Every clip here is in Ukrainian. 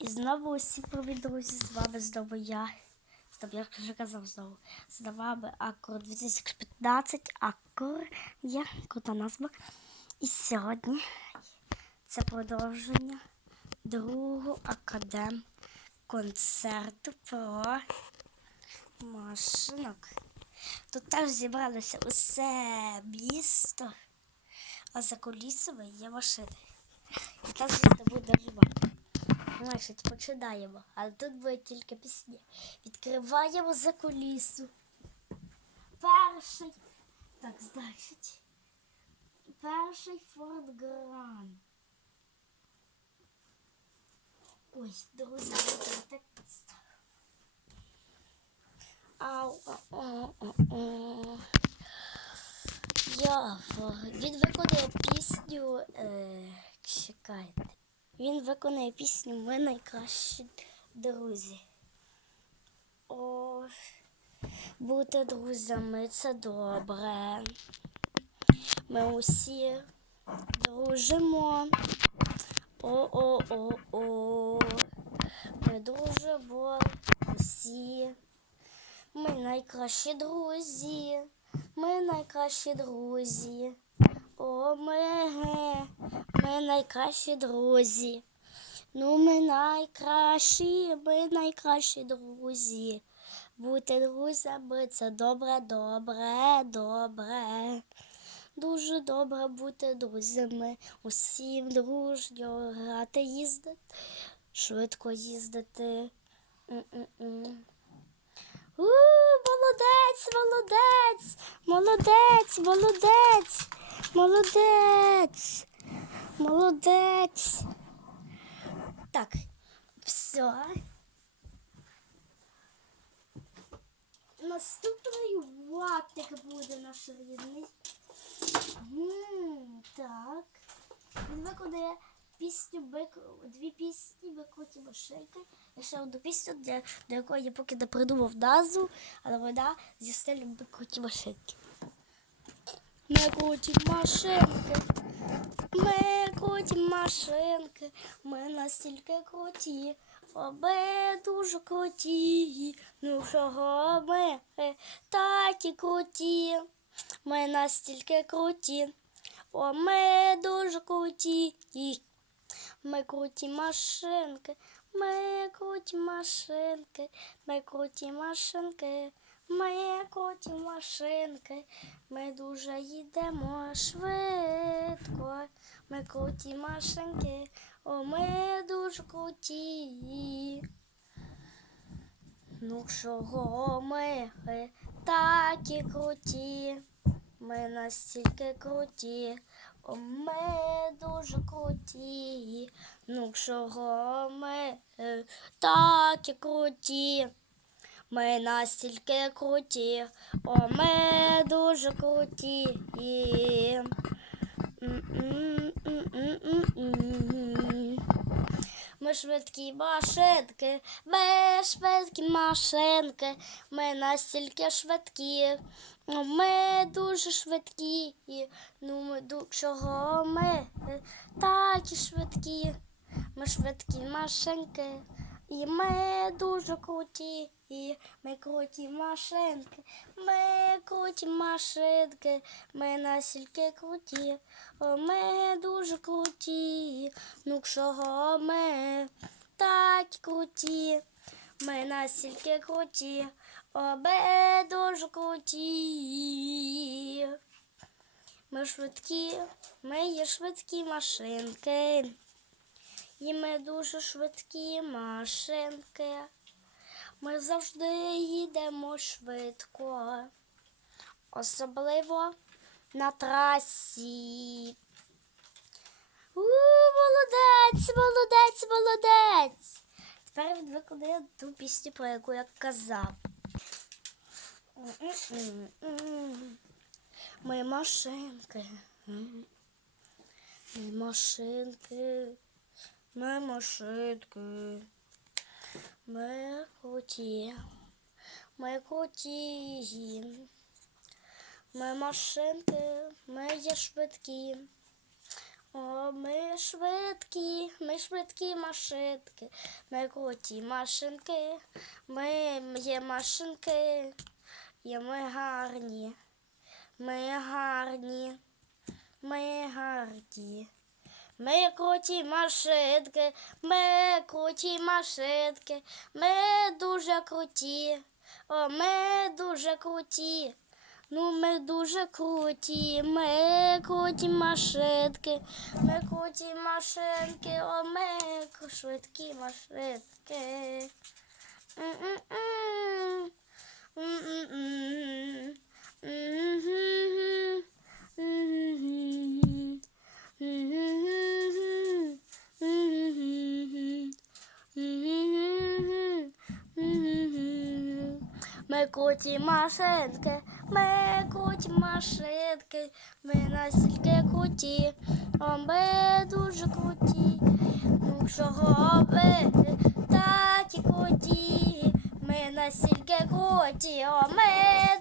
І знову усі привіт, друзі, з вами знову я. Стоп, я вже казав знову. З вами Акур 2015. Акур є крута назва. І сьогодні це продовження другого академ концерту про машинок. Тут теж зібралося усе місто, а за кулісами є машини. І там буде жива. Значить, починаємо. Але тут буде тільки пісні. Відкриваємо за кулісу. Перший. Так, значить. Перший Форд Гран. Ой, друзі, так підставив. Ау, ау, ау, ау. Я він виконує пісню. Е, чекайте. Він виконує пісню Ми найкращі друзі. О, бути друзями це добре. Ми усі дружимо. О-о-о-о. Ми дружимо усі. Ми найкращі друзі. Ми найкращі друзі. О, ми, ми найкращі друзі. Ну, ми найкращі, ми найкращі друзі. Бути друзями це добре, добре, добре. Дуже добре бути друзями. Усім дружньо грати, їздити, швидко їздити. У, молодець, молодець, молодець, молодець, молодець, молодець. Так, все. Наступний ватик буде наш рідний. Так. Він виконує пісню бик, дві пісні викруті машинки. І ще одну пісню, до якої я поки не придумав назву, але вона зі стилем викруті машинки. Ми круті машинки. Ми круті машинки. Ми настільки круті. Ми дуже круті. Ну чого ми е, такі круті. Ми настільки круті. О, ми дуже круті. Ми круті машинки, ми круті машинки, ми круті машинки, ми круті машинки, ми дуже їдемо швидко, ми круті машинки, о, ми дуже круті. Ну чого ми е, такі круті? Ми настільки круті, о, ми дуже круті. Ну чого ми е, такі круті? Ми настільки круті, о, ми дуже круті. Ми швидкі машинки, ми швидкі машинки, ми настільки швидкі, ми дуже швидкі. Ну, ми ду- чого ми такі швидкі, ми швидкі машинки, і ми дуже круті. І ми круті машинки, ми круті машинки, ми настільки круті, о, ми дуже круті. Ну чого ми такі круті, ми настільки круті, о, ми дуже круті. Ми швидкі, ми є швидкі машинки. І ми дуже швидкі машинки. Ми завжди їдемо швидко, особливо на трасі. У, молодець, молодець, молодець. Тепер він виконує ту пісню, про яку я казав. Ми машинки. Ми машинки. Ми машинки. Ми круті. Ми круті. Ми машинки, ми є швидкі. О, ми швидкі, ми швидкі машинки, ми круті машинки, ми є машинки, і ми гарні, ми гарні, ми гарні. Ми круті машинки, ми круті машинки, ми дуже круті, о, ми дуже круті. Ну, ми дуже круті, ми круті машинки, ми круті машинки, о, ми швидкі машинки. М-м-м. М-м-м. Ми круті машинки, ми круті машинки, ми настільки круті, а ми дуже круті. Ну чого ви такі круті? Ми настільки круті, о, ми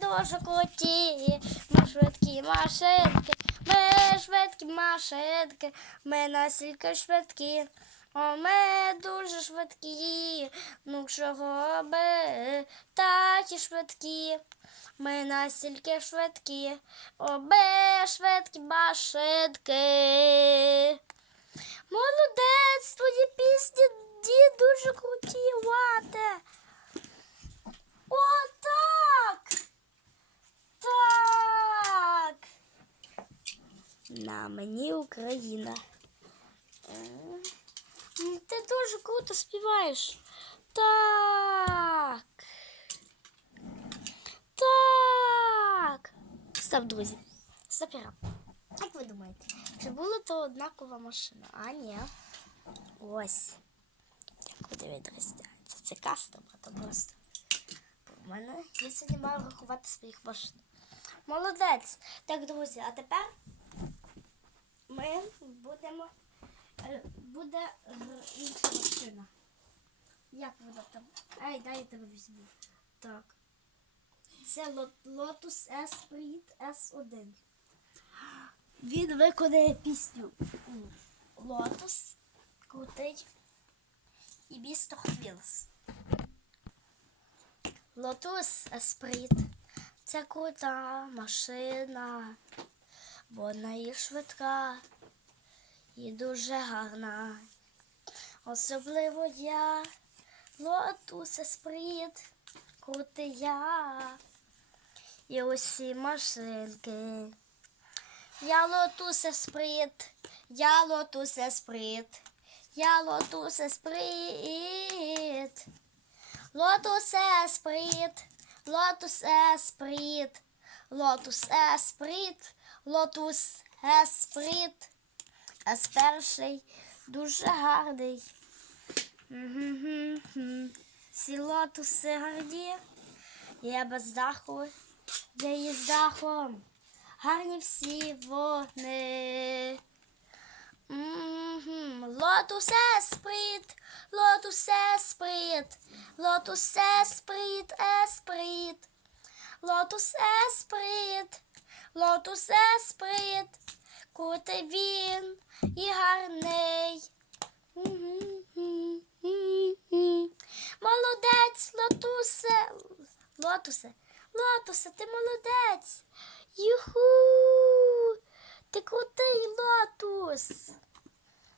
дуже круті. Ми швидкі машинки, ми швидкі машинки, ми настільки швидкі. О, ми дуже швидкі, ну чого би такі швидкі. Ми настільки швидкі, о, ми швидкі машинки. Молодець, твої пісні ді дуже круті, Лате. О, так. Так. На мені Україна. Ти дуже круто співаєш. Так. Так. Стоп, друзі. Іра. Як ви думаєте, чи була то однакова машина? А, ні. Ось. Як вони відрізняються. Це кастом, а то просто. У мене я сьогодні маю рахувати своїх машин. Молодець. Так, друзі, а тепер ми будемо. Е, Буде інша машина. Як вона там? Ей, дай я тебе візьму. Так. Це Lotus Esprit S1. Він виконає пісню. Lotus, крутий і місто Хвілс. Lotus Esprit. Це крута машина. Вона і швидка і дуже гарна. Особливо я. Lotus Esprit. Крутий я. І усі машинки. Я Lotus Esprit. Я Lotus Esprit. Я Lotus Esprit. Lotus Esprit. Lotus Esprit. Lotus Esprit. Lotus Ес перший дуже гарний. Мгм-гм-гм. Всі лотуси гарні. Я без даху. Я є з дахом. Гарні всі вони. Мгм. Лотус есприт, лотус есприт, лотус есприт, есприт, лотус есприт, лотус есприт, крутий він гарний. Молодець, лотусе, лотусе, лотусе, ти молодець. Юху! Ти крутий лотус.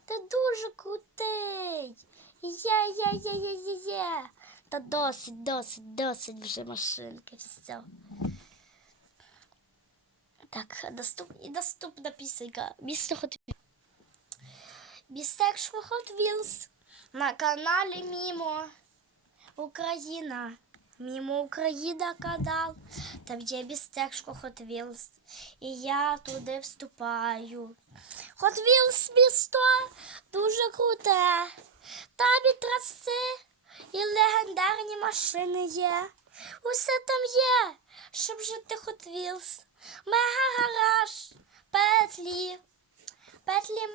Ти дуже крутий. Є-є-є-є-є-є. Та досить, досить, досить вже машинки. Все. Так, наступ... і наступна пісенька. Місто Hot Містечко Hot Wheels на каналі Мімо Україна. Мімо Україна канал. Там є містечко Hot Wheels. І я туди вступаю. Hot Wheels місто дуже круте. Там і траси, і легендарні машини є. Усе там є, щоб жити Hot Wheels. Мега гараж, петлі, петлі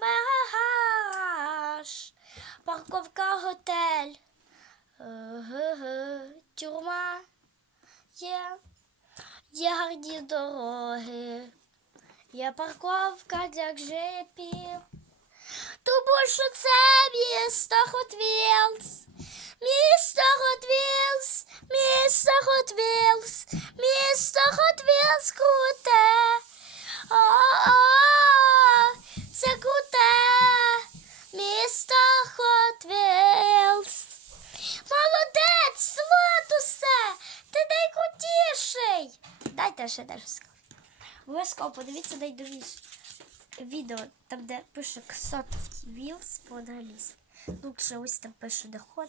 гараж, парковка готель, тюрма. Є, є гарні дороги, є парковка для джипів, Тому що це місто Wheels. Місто Wheels, місто Wheels, місто Wheels круте. О-о-о, це круте. Місто Hot Wheels. Молодець, Лотусе, ти найкрутіший. Дайте ще теж скажу. Обов'язково подивіться найдовіше відео, там де пише Ксот Wheels по-англійськи. Тут ще ось там пише доход.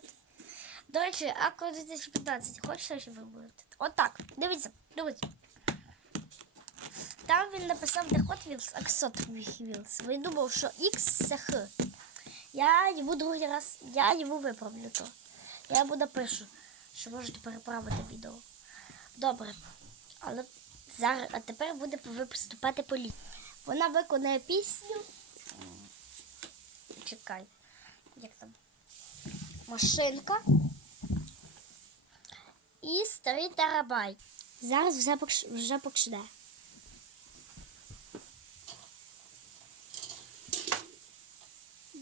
До речі, Ако 2015, хочеш ще вибрати? Отак, дивіться, дивіться. Там він написав доход Wheels, а Ксот Wheels. Він думав, що X це Х. Я йому другий раз, я йому виправлю то. Я йому напишу, що можете переправити відео. Добре. Але зараз, а тепер буде виступати політ. Вона виконає пісню. Чекай. Як там? Машинка. І старий тарабай. Зараз вже, вже.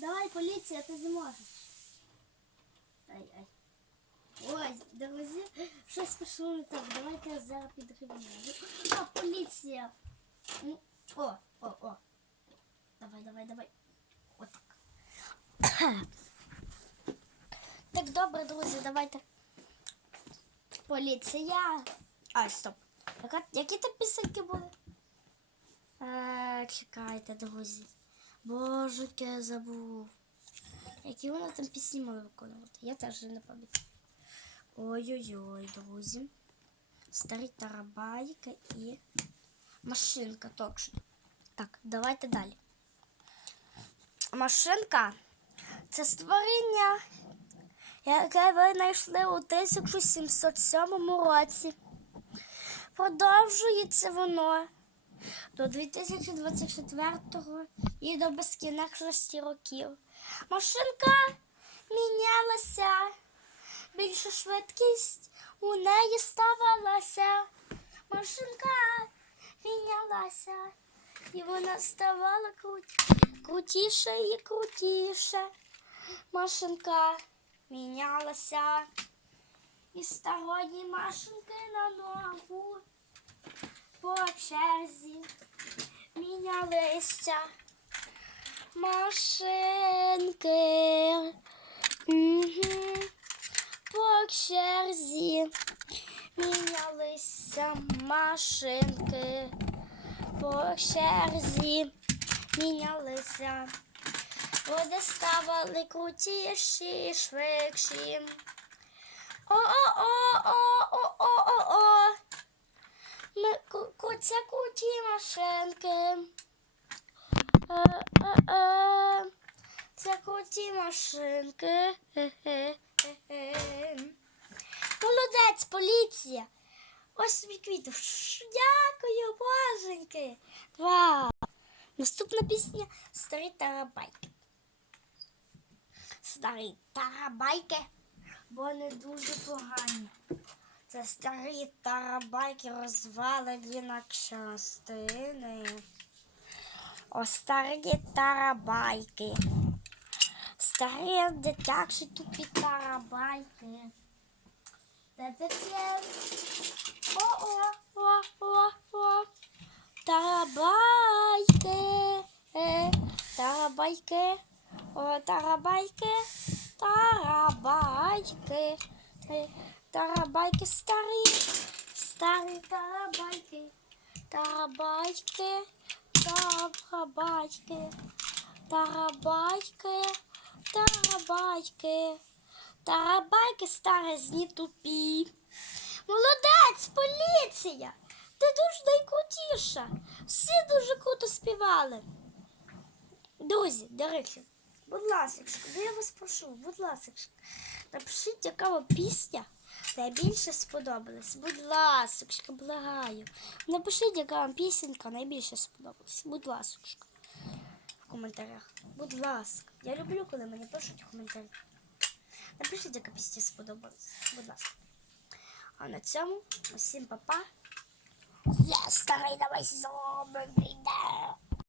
Давай, поліція, ти зможеш. Ай, ай. Ой, друзі, щось пішло не так. Давайте я зараз підриваю. А, поліція. О, о, о. Давай, давай, давай. Отак. Так, добре, друзі, давайте. Поліція. А, стоп. Які там пісеньки були? Е, чекайте, друзі. Божечки, я забув. Які вона там пісні мали виконувати? Я теж не пам'ятаю. Ой-ой-ой, друзі. Старі тарабайки і машинка точно. Так, давайте далі. Машинка це створіння, яке винайшли у 1707 році. Продовжується воно до 2024-го і до безкінечності років. Машинка мінялася, більша швидкість у неї ставалася. Машинка мінялася, і вона ставала крут... крутіше і крутіше. Машинка мінялася. І старої машинки на ногу по черзі мінялися машинки. Угу. По черзі мінялися машинки. По черзі мінялися. Вони ставали крутіші, швидші. О-о-о-о-о-о-о. Ми ку- ку- це круті машинки. Е-е-е. Це машинки. Молодець, поліція. Ось тобі квіти. Дякую, боженьки. Вау. Наступна пісня Старі тарабайки. Старі тарабайки, вони дуже погані. Це старі тарабайки розвалені на частини. О, старі тарабайки. Старі дитячі тупі тарабайки. О-о-о-о-о. Тарабайки. Тарабайки. О, тарабайки. Тарабайки. Тарабайки старі. Старі тарабайки. Тарабайки. Тарабайки. Тарабайки. Тарабайки. Тарабайки старезні тупі. Молодець, поліція! Ти дуже найкрутіша. Всі дуже круто співали. Друзі, до речі, будь ласка, ну я вас прошу, будь ласка, напишіть, яка вам пісня найбільше сподобалась. Будь ласка, благаю. Напишіть, яка вам пісенька найбільше сподобалась. Будь ласка. Коментарях. Будь ласка. Я люблю, коли мені пишуть коментарі. Напишіть, яка пісня сподобалась. Будь ласка. А на цьому усім па-па. Я старий давай зробимо відео.